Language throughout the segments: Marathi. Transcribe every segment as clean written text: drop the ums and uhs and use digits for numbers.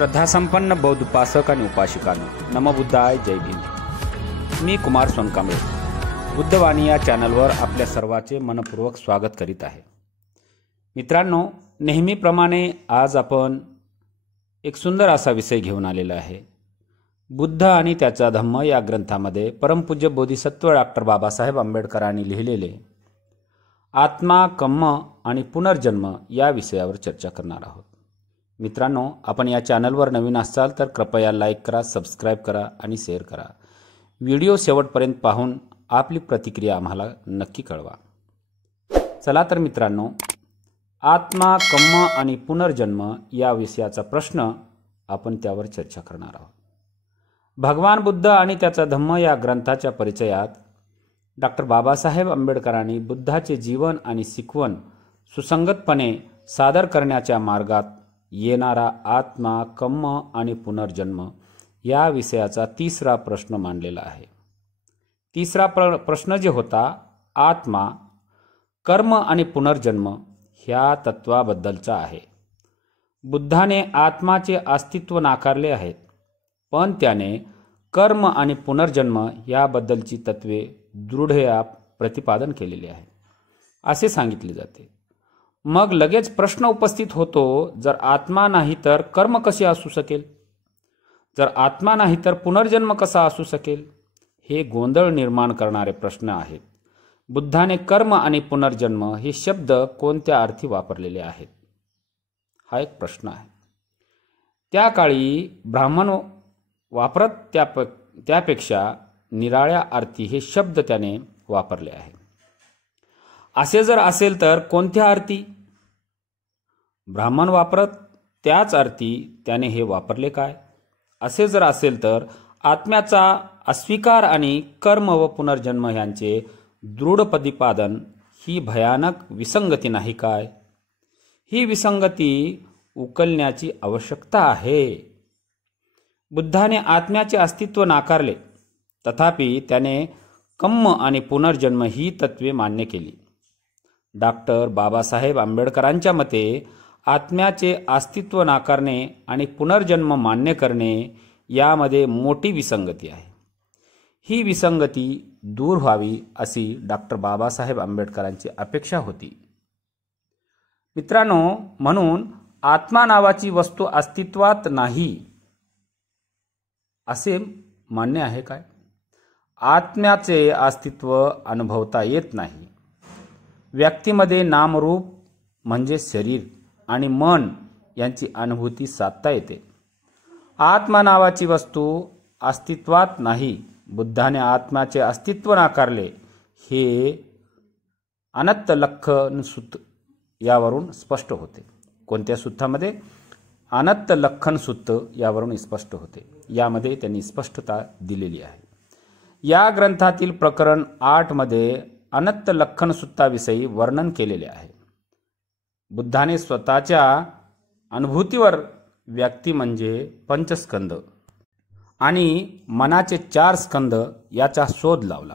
श्रद्धासंपन्न बौद्ध उपासक आणि उपासिकांनो, नमोबुद्धाय, जय भीम। मी कुमार सोनकांबळे बुद्धवाणी या चॅनलवर आपल्या सर्वांचे मनपूर्वक स्वागत करीत आहे। मित्रांनो, नेहमीप्रमाणे आज आपण एक सुंदर असा विषय घेऊन आलेला आहे। बुद्ध आणि त्याचा धम्म या ग्रंथामध्ये परमपूज्य बोधिसत्व डॉक्टर बाबासाहेब आंबेडकरांनी लिहिलेले आत्मा, कर्म आणि पुनर्जन्म या विषयावर चर्चा करणार आहोत। मित्रांनो, आपण या चॅनलवर नवीन असाल तर कृपया लाईक करा, सबस्क्राईब करा आणि शेअर करा। व्हिडिओ शेवटपर्यंत पाहून आपली प्रतिक्रिया आम्हाला नक्की कळवा। चला तर मित्रांनो, आत्मा, कर्म आणि पुनर्जन्म या विषयाचा प्रश्न आपण त्यावर चर्चा करणार आहोत। भगवान बुद्ध आणि त्याचा धम्म या ग्रंथाच्या परिचयात डॉक्टर बाबासाहेब आंबेडकरांनी बुद्धाचे जीवन आणि शिकवण सुसंगतपणे सादर करण्याच्या मार्गात येणारा आत्मा, कर्म आणि पुनर्जन्म या विषयाचा तिसरा प्रश्न मांडलेला आहे। तिसरा प्रश्न जे होता आत्मा, कर्म आणि पुनर्जन्म ह्या तत्वाबद्दलचा आहे। बुद्धाने आत्माचे अस्तित्व नाकारले आहेत, पण त्याने कर्म आणि पुनर्जन्म याबद्दलची तत्वे दृढया प्रतिपादन केलेली आहे असे सांगितले जाते। मग लगेच प्रश्न उपस्थित होतो, जर आत्मा नाही तर कर्म कसे असू शकेल? जर आत्मा नाही तर पुनर्जन्म कसा असू शकेल? हे गोंधळ निर्माण करणारे प्रश्न आहेत। बुद्धाने कर्म आणि पुनर्जन्म हे शब्द कोणत्या अर्थी वापरलेले आहेत हा एक प्रश्न आहे। त्या काळी ब्राह्मण वापरत त्यापेक्षा निराळ्या अर्थी हे शब्द त्याने वापरले आहे। असे जर असेल तर कोणत्या अर्थी? ब्राह्मण वापरत त्याच अर्थी त्याने हे वापरले काय? असे जर असेल तर आत्म्याचा अस्वीकार आणि कर्म व पुनर्जन्म यांचे दृढ प्रतिपादन ही भयानक विसंगती नाही काय? ही विसंगती उकलण्याची आवश्यकता आहे। बुद्धाने आत्म्याचे अस्तित्व नाकारले, तथापि त्याने कर्म आणि पुनर्जन्म ही तत्वे मान्य केली। डॉक्टर बाबासाहेब आंबेडकरांच्या मते आत्म्याचे अस्तित्व नाकारणे आणि पुनर्जन्म मान्य करणे यामध्ये मोठी विसंगती आहे। ही विसंगती दूर व्हावी अशी डॉक्टर बाबासाहेब आंबेडकरांची अपेक्षा होती। मित्रांनो, म्हणून आत्मा नावाची वस्तू अस्तित्वात नाही असे मान्य आहे काय? आत्म्याचे अस्तित्व अनुभवता येत नाही। व्यक्तीमध्ये नामरूप म्हणजे शरीर आणि मन यांची अनुभूती साधता येते। आत्मा नावाची वस्तू अस्तित्वात नाही। बुद्धाने आत्म्याचे अस्तित्व नाकारले हे अनंत लक्षण सूत्र यावरून स्पष्ट होते। कोणत्या सूत्रामध्ये? अनंत लक्षण सूत्र यावरून स्पष्ट होते। यामध्ये त्यांनी स्पष्टता दिलेली आहे। या ग्रंथातील प्रकरण 8 मध्ये अनंत लक्षण सूत्राविषयी वर्णन केलेले आहे। बुद्धाने स्वतःच्या अनुभूतीवर व्यक्ती म्हणजे पंचस्कंद आणि मनाचे 4 स्कंद याचा शोध लावला।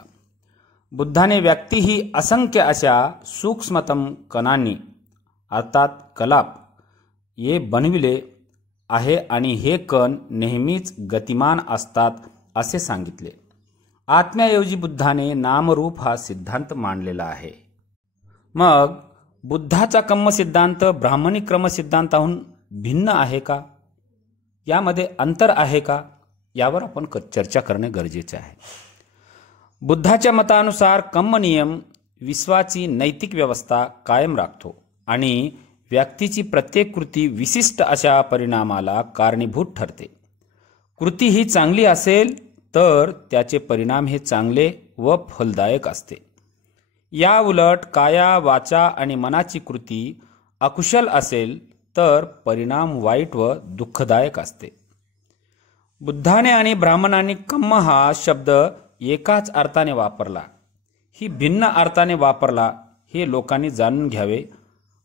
बुद्धाने व्यक्ती ही असंख्य अशा सूक्ष्मतम कणांनी अर्थात कलाप हे बनविले आहे आणि हे कण नेहमीच गतिमान असतात असे सांगितले। आत्म्याऐवजी बुद्धाने नामरूप हा सिद्धांत मांडलेला आहे। मग बुद्धाचा कर्म सिद्धांत ब्राह्मणी क्रम सिद्धांताहून भिन्न आहे का? यामध्ये अंतर आहे का? यावर आपण चर्चा करणे गरजेचे आहे। बुद्धाच्या मतानुसार कर्म नियम विश्वाची नैतिक व्यवस्था कायम राखतो आणि व्यक्तीची प्रत्येक कृती विशिष्ट अशा परिणामाला कारणीभूत ठरते। कृती ही चांगली असेल तर त्याचे परिणाम हे चांगले व फलदायक असते। या उलट काया, वाचा आणि मनाची कृती अकुशल असेल तर परिणाम वाईट व दुःखदायक असते। बुद्धाने आणि ब्राह्मणांनी कर्म हा शब्द एकाच अर्थाने वापरला, ही भिन्न अर्थाने वापरला हे लोकांनी जाणून घ्यावे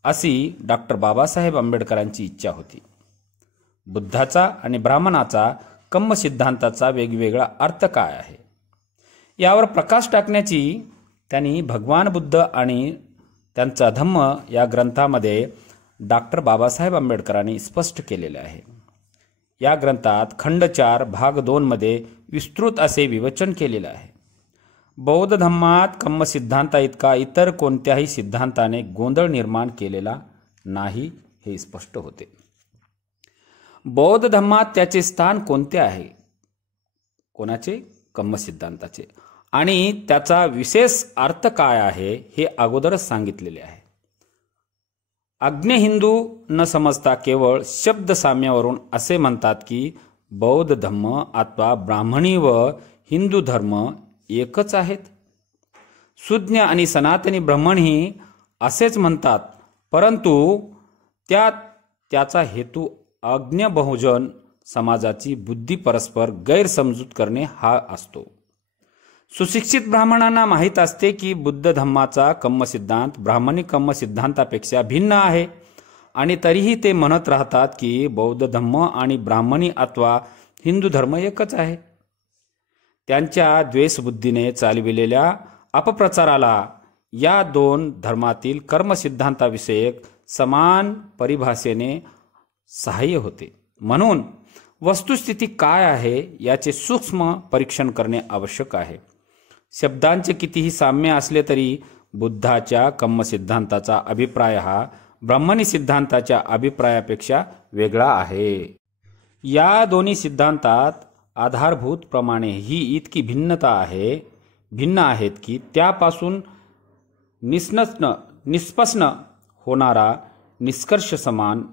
अशी डॉक्टर बाबासाहेब आंबेडकरांची इच्छा होती। बुद्धाचा आणि ब्राह्मणाचा कर्म सिद्धांताचा वेगवेगळा अर्थ काय आहे यावर प्रकाश टाकण्याची त्यांनी भगवान बुद्ध आणि त्यांचा धम्म या ग्रंथामध्ये डॉक्टर बाबासाहेब आंबेडकरांनी स्पष्ट केलेले आहे। या ग्रंथात खंड 4 भाग 2 मध्ये विस्तृत असे विवेचन केलेले आहे. बौद्ध धम्मात कर्मसिद्धांता इतका इतर कोणत्याही सिद्धांताने गोंधळ निर्माण केलेला नाही हे स्पष्ट होते. बौद्ध धम्मात त्याचे स्थान कोणते आहे? कोणाचे? कर्मसिद्धांताचे. आणि त्याचा विशेष अर्थ काय आहे हे अगोदरच सांगितलेले आहे. अज्ञ हिंदू न समजता केवळ शब्द साम्यावरून असे म्हणतात की बौद्ध धम्म अथवा ब्राह्मणी व हिंदू धर्म एकच आहेत. सुज्ञ आणि सनातनी ब्राह्मणही असेच म्हणतात, परंतु त्याचा हेतू अज्ञ बहुजन समाजाची बुद्धी परस्पर गैरसमजूत करणे हा असतो. सुशिक्षित ब्राह्मणांना माहीत असते की बुद्ध धम्माचा कर्मसिद्धांत ब्राह्मणी कर्मसिद्धांतापेक्षा भिन्न आहे आणि तरीही ते म्हणत राहतात की बौद्ध धम्म आणि ब्राह्मणी अथवा हिंदू धर्म एकच आहे. त्यांच्या द्वेषबुद्धीने चालविलेल्या अपप्रचाराला या दोन धर्मातील कर्मसिद्धांताविषयक समान परिभाषेने सहाय्य होते. म्हणून वस्तुस्थिती काय आहे याचे सूक्ष्म परीक्षण करणे आवश्यक आहे. शब्दांचे कितीही साम्य असले तरी बुद्धाच्या कर्मसिद्धांताचा अभिप्राय हा ब्राह्मणी सिद्धांताच्या अभिप्रायापेक्षा वेगळा आहे. या दोन्ही सिद्धांतात आधारभूत प्रमाणे ही इतकी भिन्न आहेत की त्यापासून निष्पन्न होणारा निष्कर्ष समान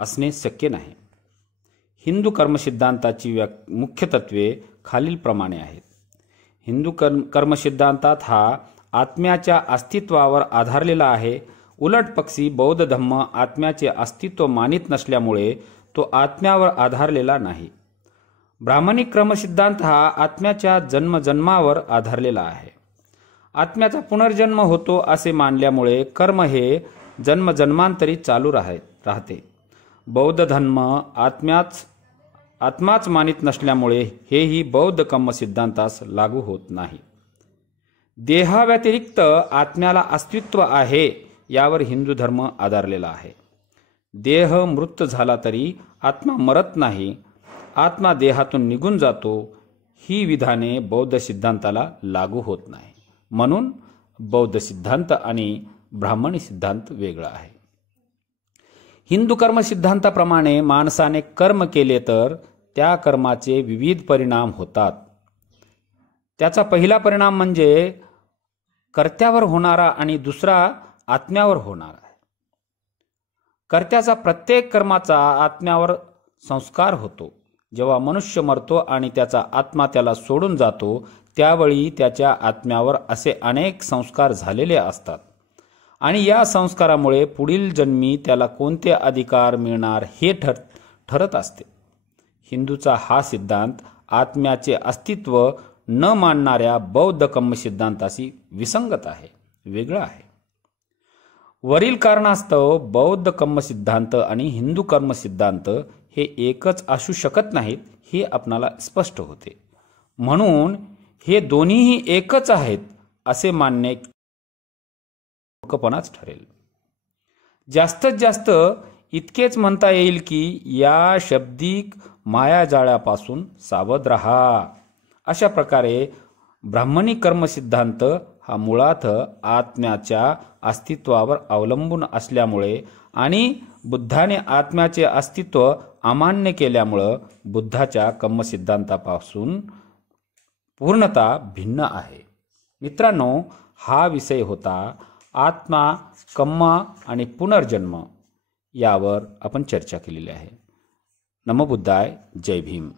असणे शक्य नाही. हिंदू कर्मसिद्धांताची मुख्य तत्वे खालीलप्रमाणे आहेत. हिंदू कर्मसिद्धांतात हा आत्म्याच्या अस्तित्वावर आधारलेला आहे. उलट पक्षी बौद्ध धम्म आत्म्याचे अस्तित्व मानित नसल्यामुळे तो आत्म्यावर आधारलेला नाही. ब्राह्मणी कर्मसिद्धांत हा आत्म्याच्या जन्मजन्मावर आधारलेला आहे. आत्म्याचा पुनर्जन्म होतो असे मानल्यामुळे कर्म हे जन्मजन्मांतरी चालू राहते. बौद्ध धर्म आत्माच मानित नसल्यामुळे हेही बौद्ध कर्मसिद्धांतास लागू होत नाही. देहाव्यतिरिक्त आत्म्याला अस्तित्व आहे यावर हिंदू धर्म आधारलेला आहे. देह मृत झाला तरी आत्मा मरत नाही, आत्मा देहातून निघून जातो, ही विधाने बौद्ध सिद्धांताला लागू होत नाही. म्हणून बौद्ध सिद्धांत आणि ब्राह्मणी सिद्धांत वेगळा आहे. हिंदू कर्मसिद्धांताप्रमाणे माणसाने कर्म केले तर त्या कर्माचे विविध परिणाम होतात. त्याचा पहिला परिणाम म्हणजे कर्त्यावर होणारा आणि दुसरा आत्म्यावर होणारा आहे. कर्त्याचा प्रत्येक कर्माचा आत्म्यावर संस्कार होतो. जेव्हा मनुष्य मरतो आणि त्याचा आत्मा त्याला सोडून जातो त्यावेळी त्याच्या आत्म्यावर असे अनेक संस्कार झालेले असतात आणि या संस्कारामुळे पुढील जन्मी त्याला कोणते अधिकार मिळणार हे ठरत असते. हिंदूचा हा सिद्धांत आत्म्याचे अस्तित्व न मानणाऱ्या बौद्ध कर्मसिद्धांताशी विसंगत आहे, वेगळा आहे. वरील कारणास्तव बौद्ध कर्मसिद्धांत आणि हिंदू कर्मसिद्धांत हे एकच असू शकत नाहीत हे आपणाला स्पष्ट होते. म्हणून हे दोन्हीही एकच आहेत असे मानणे मूर्खपणाच ठरेल. जास्तीत जास्त इतकेच म्हणता येईल की या शाब्दिक मायाजाळापासून सावध राहा. अशा प्रकारे ब्राह्मणी कर्मसिद्धांत हा मुळात आत्म्याच्या अस्तित्वावर अवलंबून असल्यामुळे आणि बुद्धाने आत्म्याचे अस्तित्व अमान्य केल्यामुळे बुद्धाच्या कर्मसिद्धांतापासून पूर्णतः भिन्न आहे. मित्रांनो, हा विषय होता आत्मा, कर्म आणि पुनर्जन्म यावर आपण चर्चा केलेली आहे. नमो बुद्धाय. जय भीम.